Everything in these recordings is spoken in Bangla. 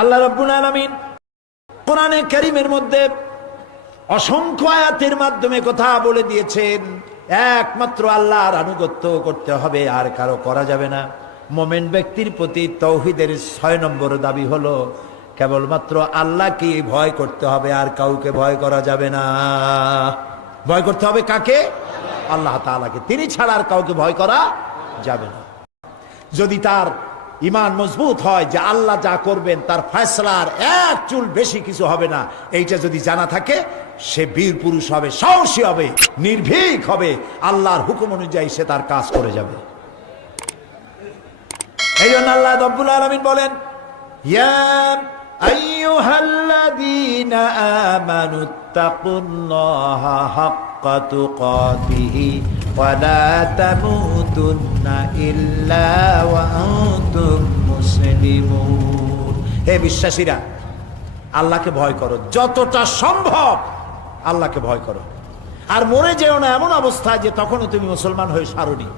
আল্লাহ রাব্বুল আলামিন কোরআনে কারীমের মধ্যে অসংখ্য আয়াতের মাধ্যমে কথা বলে দিয়েছেন, একমাত্র আল্লাহর আনুগত্য করতে হবে, আর কারো করা যাবে না। মোমেন ব্যক্তির প্রতি তাওহীদের ৬ নম্বর দাবি হলো কেবলমাত্র আল্লাহকে ভয় করতে হবে, আর কাউকে ভয় করা যাবে না। ভয় করতে হবে কাকে? আল্লাহ তাআলাকে। তিনি ছাড়া আর কাউকে ভয় করা যাবে না। যদি তার ঈমান মজবুত হয় যে আল্লাহ যা করবেন তার ফয়সালার এক চুল বেশি কিছু হবে না, এইটা যদি জানা থাকে, সে বীর পুরুষ হবে, সাহসী হবে, নির্ভীক হবে, আল্লাহর হুকুম অনুযায়ী সে তার কাজ করে যাবে। এই জন্য আল্লাহ রাব্বুল আলামিন বলেন, ইয়া আইয়ুহাল্লাযীনা আমানুত্তাকুল্লাহা হাক্কা তুকাতিহি ওয়া লা তামুতুন্না ইল্লা ওয়া আনতুম মুসলিমুন। হে বিশ্বাসীরা, আল্লাহকে ভয় করো, যতটা সম্ভব আল্লাহকে ভয় করো, আর মরে যেও না এমন অবস্থা যে তখনও তুমি মুসলমান হয়ে সারোনি।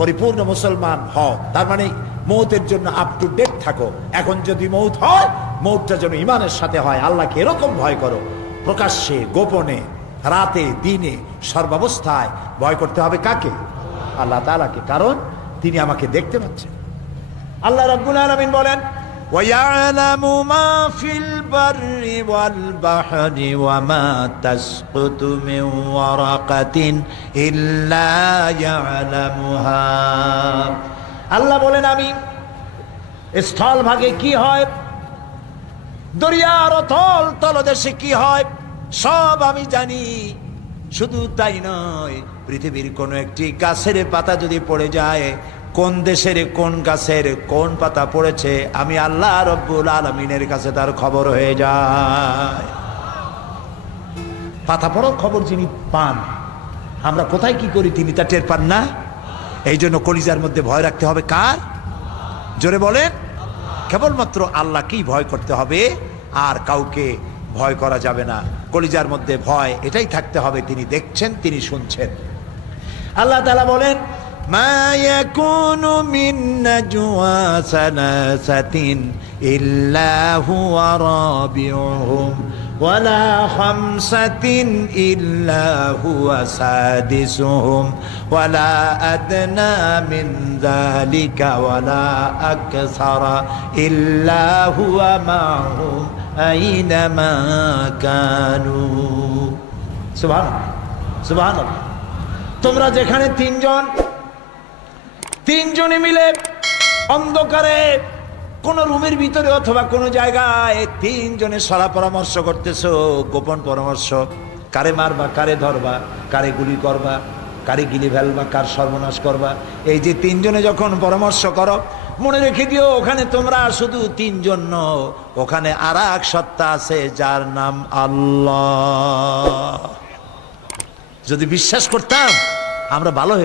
পরিপূর্ণ মুসলমান হও, তার মানে মৌতের জন্য আপ টু ডেট থাকো। এখন যদি মৌত হয়, মৌতটা যেন ঈমানের সাথে হয়। আল্লাহকে এরকম ভয় করো, প্রকাশ্যে গোপনে, রাতে দিনে, সর্বাবস্থায় ভয় করতে হবে কাকে? আল্লাহ তাআলাকে, কারণ তিনি আমাকে দেখতে পাচ্ছেন। আল্লাহ রাব্বুল আলামিন বলেন, وَيَعْلَمُ مَا فِي الْبَرِّ وَالْبَحْرِ وَمَا تَسْقُطُ مِنْ وَرَقَةٍ إِلَّا يَعْلَمُهَا। আল্লাহ বলেন, আমি স্থল ভাগে কি হয়, দরিয়ার অতল তলদেশে কি হয়, সব আমি জানি। শুধু তাই নয়, পৃথিবীর কোন একটি গাছের পাতা যদি পড়ে যায়, কোন দেশের কোন গাছের কোন পাতা পড়েছে, আমি আল্লাহ রাব্বুল আলামিনের কাছে তার খবর হয়ে যায়। পাতা পড়ার খবর যিনি পান, আমরা কোথায় কি করি তিনি তা টের পান না। এই জন্য কলিজার মধ্যে ভয় রাখতে হবে কার? জোরে বলেন, কেবলমাত্র আল্লাহকেই ভয় করতে হবে, আর কাউকে ভয় করা যাবে না। কলিজার মধ্যে ভয় এটাই থাকতে হবে, তিনি দেখছেন, তিনি শুনছেন। আল্লাহ তাআলা বলেন, মা ইয়াকুনু মিন নাজওয়া সালাসাতিন ইল্লা হুয়া রাবিউহুম ওয়ালা খামসাতিন ইল্লা হুয়া সাদিসুহুম ওয়ালা আদনা মিন যালিকা ওয়ালা আকসারা ইল্লা হুয়া মাহুম আইনামা কানু। সুবহানাল্লাহ, সুবহানাল্লাহ। তোমরা যেখানে তিনজনে মিলে অন্ধকারে কোন রুমের ভিতরে অথবা কোন জায়গায় তিনজনে সলা পরামর্শ করতেছো, গোপন পরামর্শ, কারে মারবা, কারে ধরবা, কারে গুলি করবা, কারে গিলি ফেলবা, কার সর্বনাশ করবা, এই যে তিনজনে যখন পরামর্শ করো, মনে রেখে দিও ওখানে তোমরা শুধু তিনজন নও, ওখানে আর এক সত্তা আছে যার নাম আল্লাহ। যদি বিশ্বাস করতাম আমরা ভালো হয়ে